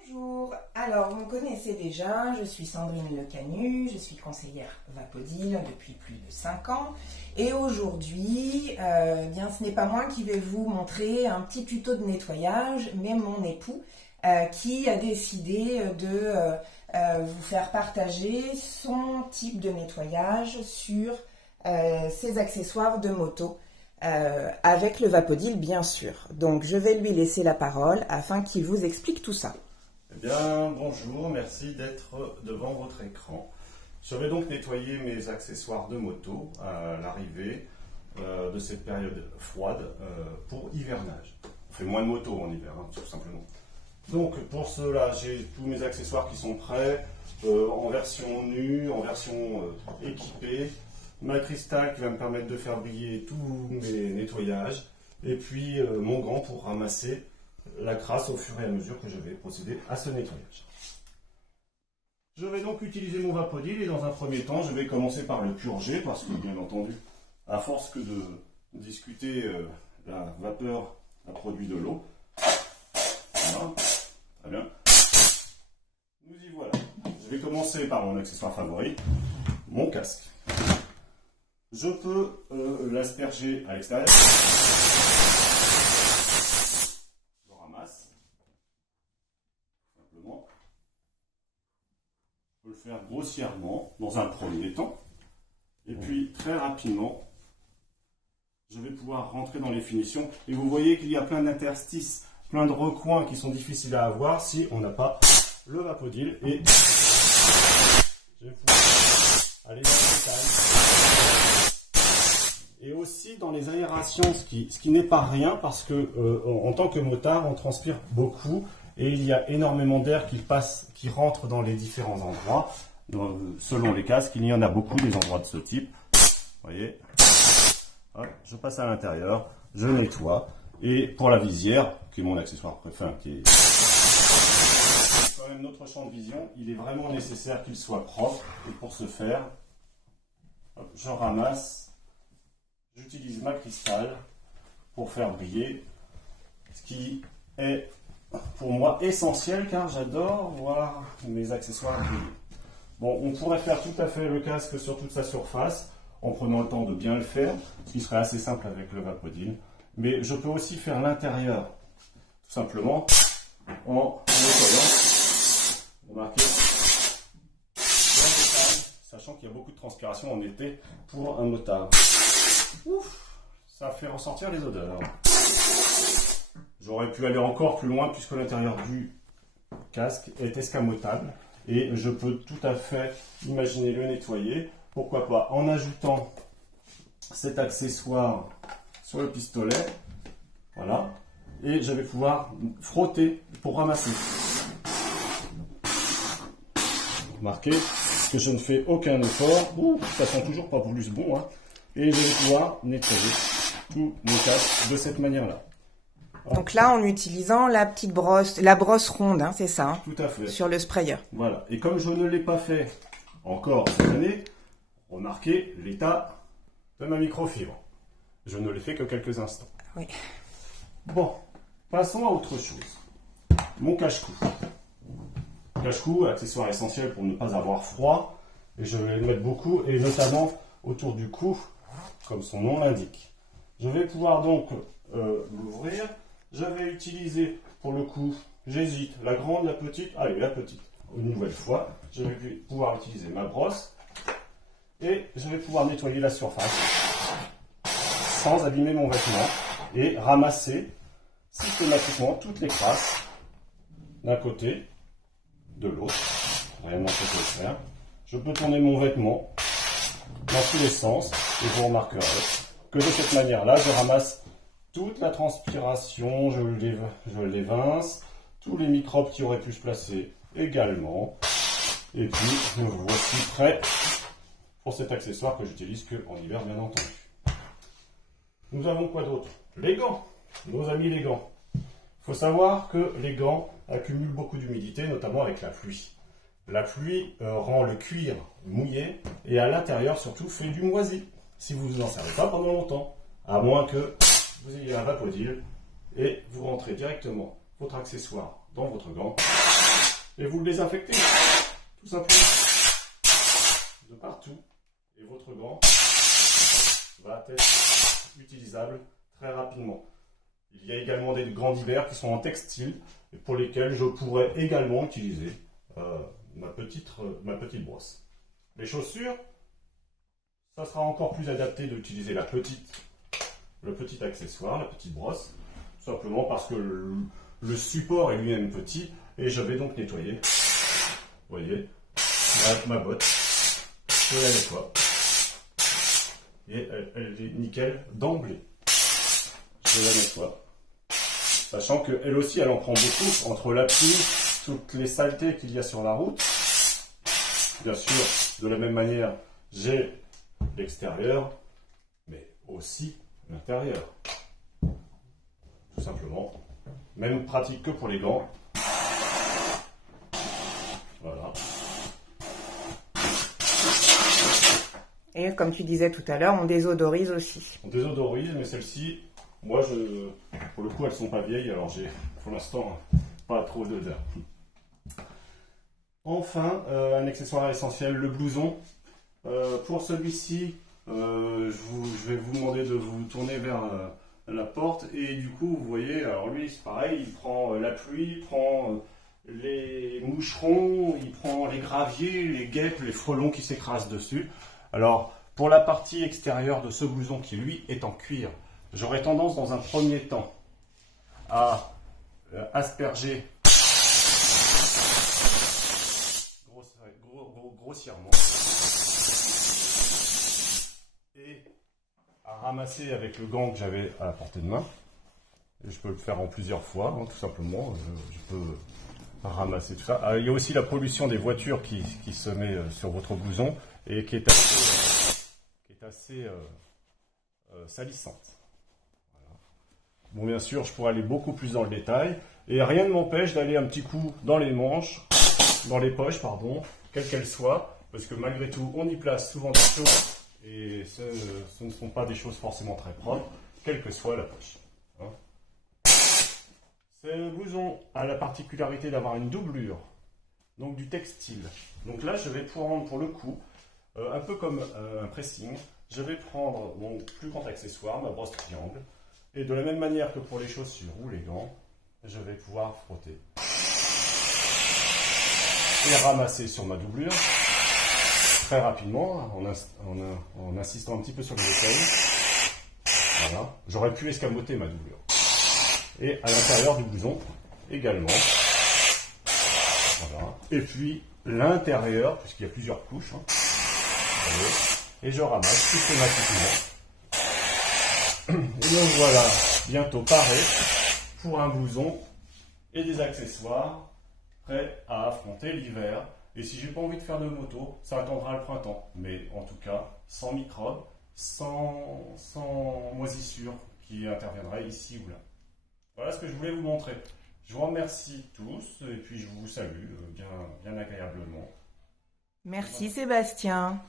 Bonjour, alors vous me connaissez déjà, je suis Sandrine Lecanu, je suis conseillère Vapodil depuis plus de 5 ans et aujourd'hui, bien ce n'est pas moi qui vais vous montrer un petit tuto de nettoyage, mais mon époux qui a décidé de vous faire partager son type de nettoyage sur ses accessoires de moto. Avec le Vapodil bien sûr. Donc je vais lui laisser la parole afin qu'il vous explique tout ça. Eh bien, bonjour, merci d'être devant votre écran. Je vais donc nettoyer mes accessoires de moto à l'arrivée de cette période froide pour hivernage. On fait moins de moto en hiver, hein, tout simplement. Donc pour cela, j'ai tous mes accessoires qui sont prêts, en version nue, en version équipée. Ma cristal qui va me permettre de faire briller tous mes nettoyages. Et puis mon gant pour ramasser la crasse au fur et à mesure que je vais procéder à ce nettoyage. Je vais donc utiliser mon Vapodil et dans un premier temps, je vais commencer par le purger parce que bien entendu, à force que de discuter, la vapeur a produit de l'eau. Voilà, très bien. Nous y voilà. Je vais commencer par mon accessoire favori, mon casque. Je peux l'asperger à l'extérieur. Je ramasse. Simplement. Je peux le faire grossièrement dans un premier temps. Et puis très rapidement, je vais pouvoir rentrer dans les finitions. Et vous voyez qu'il y a plein d'interstices, plein de recoins qui sont difficiles à avoir si on n'a pas le Vapodil. Et je vais pouvoir aller dans le détail. Et aussi dans les aérations, ce qui n'est pas rien parce que en tant que motard, on transpire beaucoup et il y a énormément d'air qui rentre dans les différents endroits. Selon les casques, il y en a beaucoup des endroits de ce type. Vous voyez, hop, je passe à l'intérieur, je nettoie. Et pour la visière, qui est mon accessoire préféré, qui est quand même notre champ de vision, il est vraiment nécessaire qu'il soit propre. Et pour ce faire, hop, je ramasse. J'utilise ma cristal pour faire briller, ce qui est pour moi essentiel car j'adore voir mes accessoires briller. Bon, on pourrait faire tout à fait le casque sur toute sa surface en prenant le temps de bien le faire, ce qui serait assez simple avec le Vapodil. Mais je peux aussi faire l'intérieur, tout simplement en nettoyant. Remarquez, sachant qu'il y a beaucoup de transpiration en été pour un motard. Ouf, ça fait ressortir les odeurs. J'aurais pu aller encore plus loin puisque l'intérieur du casque est escamotable et je peux tout à fait imaginer le nettoyer. Pourquoi pas en ajoutant cet accessoire sur le pistolet. Voilà. Et je vais pouvoir frotter pour ramasser. Remarquez que je ne fais aucun effort. Ouh, ça sent toujours pas plus bon, hein. Et je vais pouvoir nettoyer tous mes casques de cette manière-là. Donc là, en utilisant la petite brosse, la brosse ronde, hein, c'est ça, hein, tout à fait. sur le sprayer. Voilà. Et comme je ne l'ai pas fait encore cette année, remarquez l'état de ma microfibre. Je ne l'ai fait que quelques instants. Oui. Bon, passons à autre chose. Mon cache-cou. Cache-cou, accessoire essentiel pour ne pas avoir froid. Et je vais le mettre beaucoup, et notamment autour du cou, comme son nom l'indique. Je vais pouvoir donc l'ouvrir. Je vais utiliser pour le cou, j'hésite, la grande, la petite. Allez, la petite. Une nouvelle fois, je vais pouvoir utiliser ma brosse et je vais pouvoir nettoyer la surface sans abîmer mon vêtement et ramasser systématiquement toutes les crasses d'un côté, de l'autre. Réellement, je peux le faire. Je peux tourner mon vêtement dans tous les sens et vous remarquerez que de cette manière-là, je ramasse toute la transpiration, je l'évince, tous les microbes qui auraient pu se placer également. Et puis, me voici prêt pour cet accessoire que j'utilise qu'en hiver, bien entendu. Nous avons quoi d'autre? Les gants, nos amis les gants. Il faut savoir que les gants accumulent beaucoup d'humidité, notamment avec la pluie. La pluie rend le cuir mouillé et à l'intérieur surtout fait du moisi si vous n'en servez pas pendant longtemps, à moins que vous ayez un Vapodil et vous rentrez directement votre accessoire dans votre gant et vous le désinfectez, tout simplement, de partout. Et votre gant va être utilisable très rapidement. Il y a également des gants d'hiver qui sont en textile et pour lesquels je pourrais également utiliser ma petite brosse. Les chaussures, ça sera encore plus adapté d'utiliser le petit accessoire, la petite brosse, tout simplement parce que le support est lui-même petit et je vais donc nettoyer, vous voyez, ma botte, je la nettoie et elle est nickel d'emblée. Je la nettoie, sachant qu'elle aussi elle en prend beaucoup entre la pluie, toutes les saletés qu'il y a sur la route. Bien sûr, de la même manière, j'ai l'extérieur, mais aussi l'intérieur. Tout simplement. Même pratique que pour les gants. Voilà. Et comme tu disais tout à l'heure, on désodorise aussi. On désodorise, mais celles-ci, moi, pour le coup, elles sont pas vieilles, alors j'ai pour l'instant pas trop d'odeur. Enfin, un accessoire essentiel, le blouson. Pour celui-ci, je vais vous demander de vous tourner vers la porte et du coup, vous voyez, alors lui, c'est pareil, il prend la pluie, il prend les moucherons, il prend les graviers, les guêpes, les frelons qui s'écrasent dessus. Alors, pour la partie extérieure de ce blouson qui, lui, est en cuir, j'aurais tendance, dans un premier temps, à asperger grossièrement et à ramasser avec le gant que j'avais à la portée de main. Et je peux le faire en plusieurs fois, hein, tout simplement. Je peux ramasser tout ça. Il y a aussi la pollution des voitures qui se met sur votre blouson et qui est assez salissante. Voilà. Bon, bien sûr, je pourrais aller beaucoup plus dans le détail et rien ne m'empêche d'aller un petit coup dans les manches, dans les poches, pardon, quelles qu'elles soient, parce que malgré tout, on y place souvent des choses et ce ne sont pas des choses forcément très propres, quelle que soit la poche. Hein. Ce blouson a la particularité d'avoir une doublure, donc du textile. Donc là, je vais prendre pour le coup, un peu comme un pressing, je vais prendre mon plus grand accessoire, ma brosse triangle, et de la même manière que pour les chaussures ou les gants, je vais pouvoir frotter et ramasser sur ma doublure très rapidement en insistant un petit peu sur les détails. Voilà. J'aurais pu escamoter ma doublure. Et à l'intérieur du blouson également. Voilà. Et puis l'intérieur, puisqu'il y a plusieurs couches. Hein. Et je ramasse systématiquement. Et donc voilà, bientôt paré pour un blouson et des accessoires prêts à affronter l'hiver. Et si j'ai pas envie de faire de moto, ça attendra le printemps. Mais en tout cas, sans microbes, sans moisissures qui interviendraient ici ou là. Voilà ce que je voulais vous montrer. Je vous remercie tous et puis je vous salue bien agréablement. Merci Sébastien.